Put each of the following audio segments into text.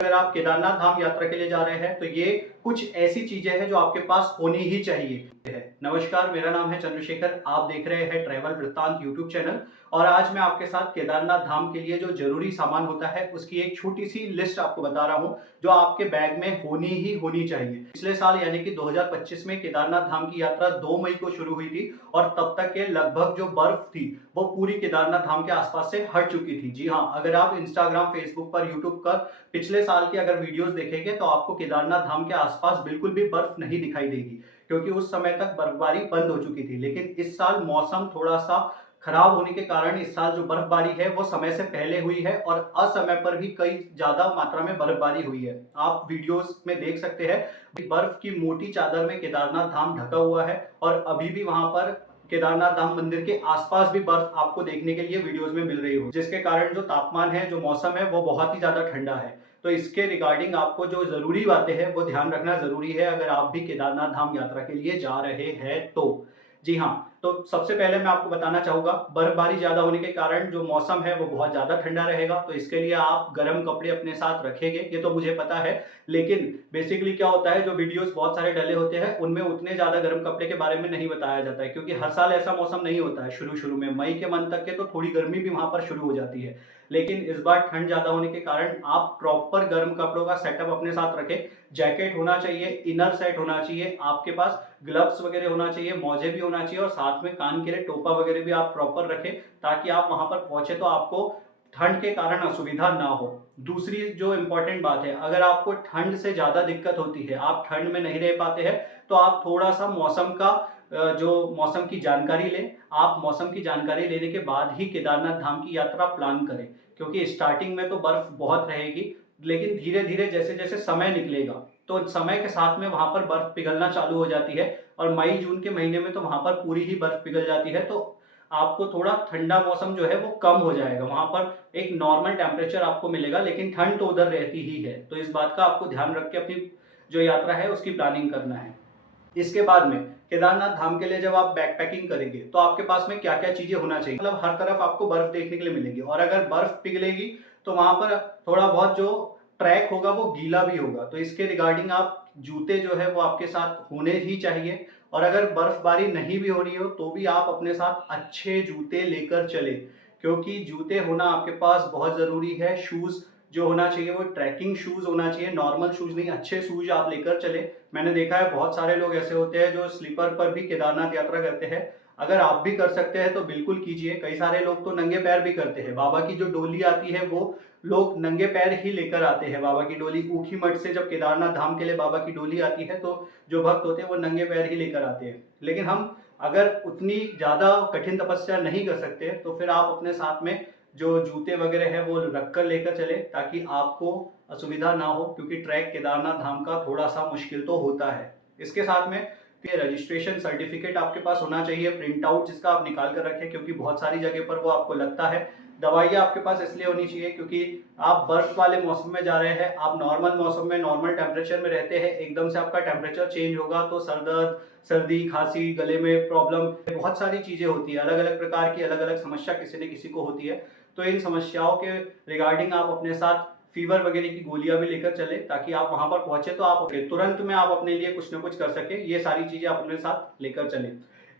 अगर आप केदारनाथ धाम यात्रा के लिए जा रहे हैं तो ये कुछ ऐसी चीजें हैं जो आपके पास होनी ही चाहिए है। नमस्कार, मेरा नाम है चंद्रशेखर, आप देख रहे हैं ट्रैवल वृत्तांत यूट्यूब चैनल। और आज मैं आपके साथ केदारनाथ धाम के लिए जो जरूरी सामान होता है उसकी एक छोटी सी लिस्ट आपको बता रहा हूँ जो आपके बैग में होनी ही होनी चाहिए। पिछले साल यानी कि 2025 में केदारनाथ धाम की यात्रा 2 मई को शुरू हुई थी और तब तक के लगभग जो बर्फ थी वो पूरी केदारनाथ धाम के आसपास से हट चुकी थी। जी हाँ, अगर आप इंस्टाग्राम, फेसबुक पर, यूट्यूब पर पिछले साल की अगर वीडियोस देखेंगे तो आपको केदारनाथ धाम के आसपास बिल्कुल भी बर्फ नहीं दिखाई देगी, क्योंकि उस समय तक बर्फबारी बंद हो चुकी थी। लेकिन इस साल मौसम थोड़ा सा खराब होने के कारण इस साल जो बर्फबारी है वो समय से पहले हुई है और असमय पर भी कई ज्यादा मात्रा में बर्फबारी हुई है। आप वीडियोस में देख सकते हैं बर्फ की मोटी चादर में केदारनाथ धाम ढका हुआ है और अभी भी वहां पर केदारनाथ धाम मंदिर के आसपास भी बर्फ आपको देखने के लिए वीडियोस में मिल रही हो, जिसके कारण जो तापमान है, जो मौसम है, वो बहुत ही ज्यादा ठंडा है। तो इसके रिगार्डिंग आपको जो जरूरी बातें हैं वो ध्यान रखना जरूरी है अगर आप भी केदारनाथ धाम यात्रा के लिए जा रहे हैं तो। जी हाँ, तो सबसे पहले मैं आपको बताना चाहूंगा, बर्फबारी ज्यादा होने के कारण जो मौसम है वो बहुत ज्यादा ठंडा रहेगा, तो इसके लिए आप गर्म कपड़े अपने साथ रखेंगे, ये तो मुझे पता है। लेकिन बेसिकली क्या होता है, जो वीडियोस बहुत सारे डले होते हैं उनमें उतने ज्यादा गर्म कपड़े के बारे में नहीं बताया जाता है, क्योंकि हर साल ऐसा मौसम नहीं होता है। शुरू शुरू में मई के मंथ तक के तो थोड़ी गर्मी भी वहां पर शुरू हो जाती है, लेकिन इस बार ठंड ज्यादा होने के कारण आप प्रॉपर गर्म कपड़ों का सेटअप अपने साथ रखें। जैकेट होना चाहिए, इनर सेट होना चाहिए आपके पास, ग्लव्स वगैरह होना चाहिए, मोजे भी होना चाहिए और साथ में कान के लिए टोपा वगैरह भी आप प्रॉपर रखें, ताकि आप वहां पर पहुंचे तो आपको ठंड के कारण असुविधा ना हो। दूसरी जो इंपॉर्टेंट बात है, अगर आपको ठंड से ज्यादा दिक्कत होती है, आप ठंड में नहीं रह पाते हैं, तो आप थोड़ा सा मौसम का जो मौसम की जानकारी लें। आप मौसम की जानकारी लेने के बाद ही केदारनाथ धाम की यात्रा प्लान करें, क्योंकि स्टार्टिंग में तो बर्फ बहुत रहेगी, लेकिन धीरे धीरे जैसे जैसे समय निकलेगा तो समय के साथ में वहां पर बर्फ पिघलना चालू हो जाती है और मई जून के महीने में तो वहां पर पूरी ही बर्फ पिघल जाती है। तो आपको थोड़ा ठंडा मौसम जो है वो कम हो जाएगा, वहां पर एक नॉर्मल टेम्परेचर आपको मिलेगा, लेकिन ठंड तो उधर रहती ही है। तो इस बात का आपको ध्यान रख के अपनी जो यात्रा है उसकी प्लानिंग करना है। इसके बाद में केदारनाथ धाम के लिए जब आप बैक पैकिंग करेंगे तो आपके पास में क्या क्या चीजें होना चाहिए, मतलब हर तरफ आपको बर्फ देखने के लिए मिलेगी और अगर बर्फ पिघलेगी तो वहां पर थोड़ा बहुत जो ट्रैक होगा वो गीला भी होगा। तो इसके रिगार्डिंग आप जूते जो है वो आपके साथ होने ही चाहिए, और अगर बर्फबारी नहीं भी हो रही हो तो भी आप अपने साथ अच्छे जूते लेकर चले, क्योंकि जूते होना आपके पास बहुत जरूरी है। शूज जो होना चाहिए वो ट्रैकिंग शूज होना चाहिए, नॉर्मल शूज नहीं, अच्छे शूज आप लेकर चले। मैंने देखा है बहुत सारे लोग ऐसे होते हैं जो स्लीपर पर भी केदारनाथ यात्रा करते हैं। अगर आप भी कर सकते हैं तो बिल्कुल कीजिए। कई सारे लोग तो नंगे पैर भी करते हैं, बाबा की जो डोली आती है वो लोग नंगे पैर ही लेकर आते हैं। बाबा की डोली ऊखी मठ से जब केदारनाथ धाम के लिए बाबा की डोली आती है तो जो भक्त होते हैं वो नंगे पैर ही लेकर आते हैं। लेकिन हम अगर उतनी ज्यादा कठिन तपस्या नहीं कर सकते तो फिर आप अपने साथ में जो जूते वगैरह है वो रख कर लेकर चले, ताकि आपको असुविधा ना हो, क्योंकि ट्रैक केदारनाथ धाम का थोड़ा सा मुश्किल तो होता है। इसके साथ में रजिस्ट्रेशन सर्टिफिकेट आपके पास होना चाहिए, प्रिंट आउट, जिसका आप निकाल कर रखें, क्योंकि बहुत सारी जगह पर वो आपको लगता है। दवाइयाँ आपके पास इसलिए होनी चाहिए क्योंकि आप बर्फ वाले मौसम में जा रहे हैं। आप नॉर्मल मौसम में नॉर्मल टेम्परेचर में रहते हैं, एकदम से आपका टेम्परेचर चेंज होगा तो सर दर्द, सर्दी, खांसी, गले में प्रॉब्लम, बहुत सारी चीजें होती है। अलग अलग प्रकार की अलग अलग समस्या किसी न किसी को होती है। तो इन समस्याओं के रिगार्डिंग आप अपने साथ फीवर वगैरह की गोलियां भी लेकर चले, ताकि आप वहां पर पहुंचे तो आप तुरंत में आप अपने लिए कुछ ना कुछ कर सके। ये सारी चीजें आप अपने साथ लेकर चले।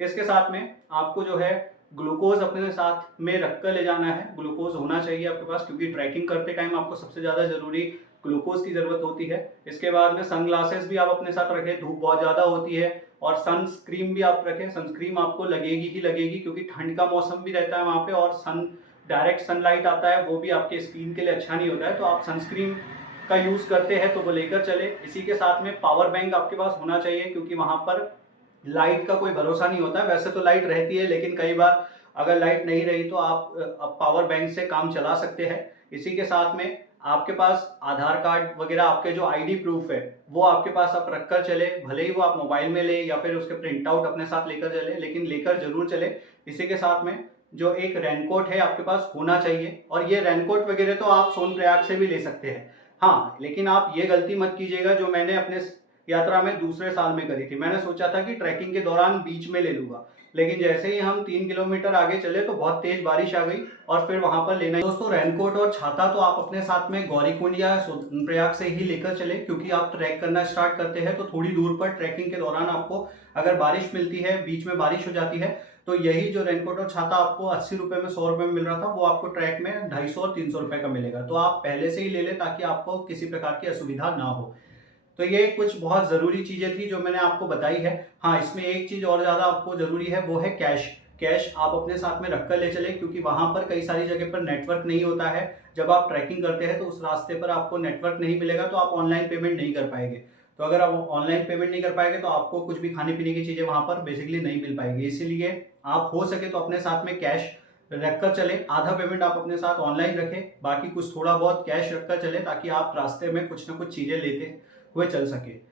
इसके साथ में आपको जो है ग्लूकोज अपने साथ में रख कर ले जाना है। ग्लूकोज होना चाहिए आपके पास, क्योंकि ट्रैकिंग करते टाइम आपको सबसे ज्यादा जरूरी ग्लूकोज की जरूरत होती है। इसके बाद में सनग्लासेस भी आप अपने साथ रखें, धूप बहुत ज्यादा होती है। और सनस्क्रीन भी आप रखें, सनस्क्रीन आपको लगेगी ही लगेगी, क्योंकि ठंड का मौसम भी रहता है वहां पे और डायरेक्ट सनलाइट आता है, वो भी आपके स्किन के लिए अच्छा नहीं होता है। तो आप सनस्क्रीन का यूज करते हैं तो वो लेकर चले। इसी के साथ में पावर बैंक आपके पास होना चाहिए, क्योंकि वहां पर लाइट का कोई भरोसा नहीं होता है। वैसे तो लाइट रहती है, लेकिन कई बार अगर लाइट नहीं रही तो आप पावर बैंक से काम चला सकते हैं। इसी के साथ में आपके पास आधार कार्ड वगैरह, आपके जो आईडी प्रूफ है वो आपके पास आप रखकर चले, भले ही वो आप मोबाइल में ले या फिर उसके प्रिंट आउट अपने साथ लेकर चले, लेकिन लेकर जरूर चले। इसी के साथ में जो एक रेनकोट है आपके पास होना चाहिए, और ये रेनकोट वगैरह तो आप सोनप्रयाग से भी ले सकते हैं। हाँ, लेकिन आप ये गलती मत कीजिएगा जो मैंने अपने यात्रा में दूसरे साल में करी थी। मैंने सोचा था कि ट्रैकिंग के दौरान बीच में ले लूंगा, लेकिन जैसे ही हम 3 किलोमीटर आगे चले तो बहुत तेज बारिश आ गई और फिर वहां पर लेना। दोस्तों रेनकोट और छाता तो आप अपने साथ में गौरीकुंड या रुद्रप्रयाग से ही लेकर चले, क्योंकि आप ट्रैक करना स्टार्ट करते हैं तो थोड़ी दूर पर ट्रैकिंग के दौरान आपको अगर बारिश मिलती है, बीच में बारिश हो जाती है, तो यही जो रेनकोट और छाता आपको 80 रुपए में 100 रुपए में मिल रहा था, वो आपको ट्रैक में 250 और 300 रुपए का मिलेगा। तो आप पहले से ही ले लें ताकि आपको किसी प्रकार की असुविधा ना हो। तो ये कुछ बहुत ज़रूरी चीज़ें थी जो मैंने आपको बताई है। हाँ, इसमें एक चीज़ और ज़्यादा आपको ज़रूरी है, वो है कैश। कैश आप अपने साथ में रख कर ले चलें, क्योंकि वहाँ पर कई सारी जगह पर नेटवर्क नहीं होता है। जब आप ट्रैकिंग करते हैं तो उस रास्ते पर आपको नेटवर्क नहीं मिलेगा, तो आप ऑनलाइन पेमेंट नहीं कर पाएँगे। तो अगर आप ऑनलाइन पेमेंट नहीं कर पाएँगे तो आपको कुछ भी खाने-पीने की चीज़ें वहाँ पर बेसिकली नहीं मिल पाएगी। इसीलिए आप हो सके तो अपने साथ में कैश रखकर चलें। आधा पेमेंट आप अपने साथ ऑनलाइन रखें, बाकी कुछ थोड़ा बहुत कैश रखकर चलें ताकि आप रास्ते में कुछ न कुछ चीज़ें लेते हुए चल सके।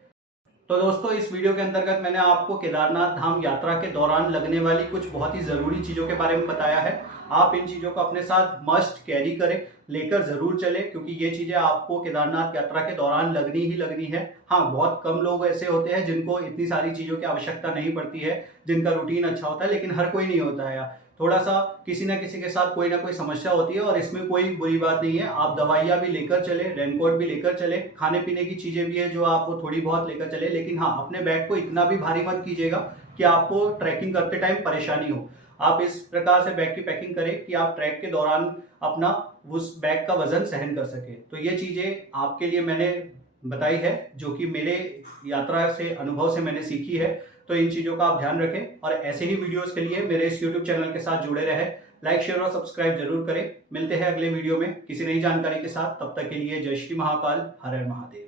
तो दोस्तों इस वीडियो के अंतर्गत मैंने आपको केदारनाथ धाम यात्रा के दौरान लगने वाली कुछ बहुत ही ज़रूरी चीज़ों के बारे में बताया है। आप इन चीज़ों को अपने साथ मस्ट कैरी करें, लेकर ज़रूर चलें, क्योंकि ये चीज़ें आपको केदारनाथ यात्रा के दौरान लगनी ही लगनी है। हाँ, बहुत कम लोग ऐसे होते हैं जिनको इतनी सारी चीज़ों की आवश्यकता नहीं पड़ती है, जिनका रूटीन अच्छा होता है, लेकिन हर कोई नहीं होता है। थोड़ा-सा किसी न किसी के साथ कोई ना कोई समस्या होती है और इसमें कोई बुरी बात नहीं है। आप दवाइयाँ भी लेकर चलें, रेनकोट भी लेकर चलें, खाने-पीने की चीज़ें भी हैं जो आप वो थोड़ी बहुत लेकर चलें। लेकिन हाँ, अपने बैग को इतना भी भारी मत कीजिएगा कि आपको ट्रैकिंग करते टाइम परेशानी हो। आप इस प्रकार से बैग की पैकिंग करें कि आप ट्रैक के दौरान अपना उस बैग का वज़न सहन कर सकें। तो ये चीज़ें आपके लिए मैंने बताई है, जो कि मेरे यात्रा से अनुभव से मैंने सीखी है। तो इन चीज़ों का आप ध्यान रखें और ऐसे ही वीडियोस के लिए मेरे इस यूट्यूब चैनल के साथ जुड़े रहें। लाइक, शेयर और सब्सक्राइब जरूर करें। मिलते हैं अगले वीडियो में किसी नई जानकारी के साथ। तब तक के लिए जय श्री महाकाल, हर हर महादेव।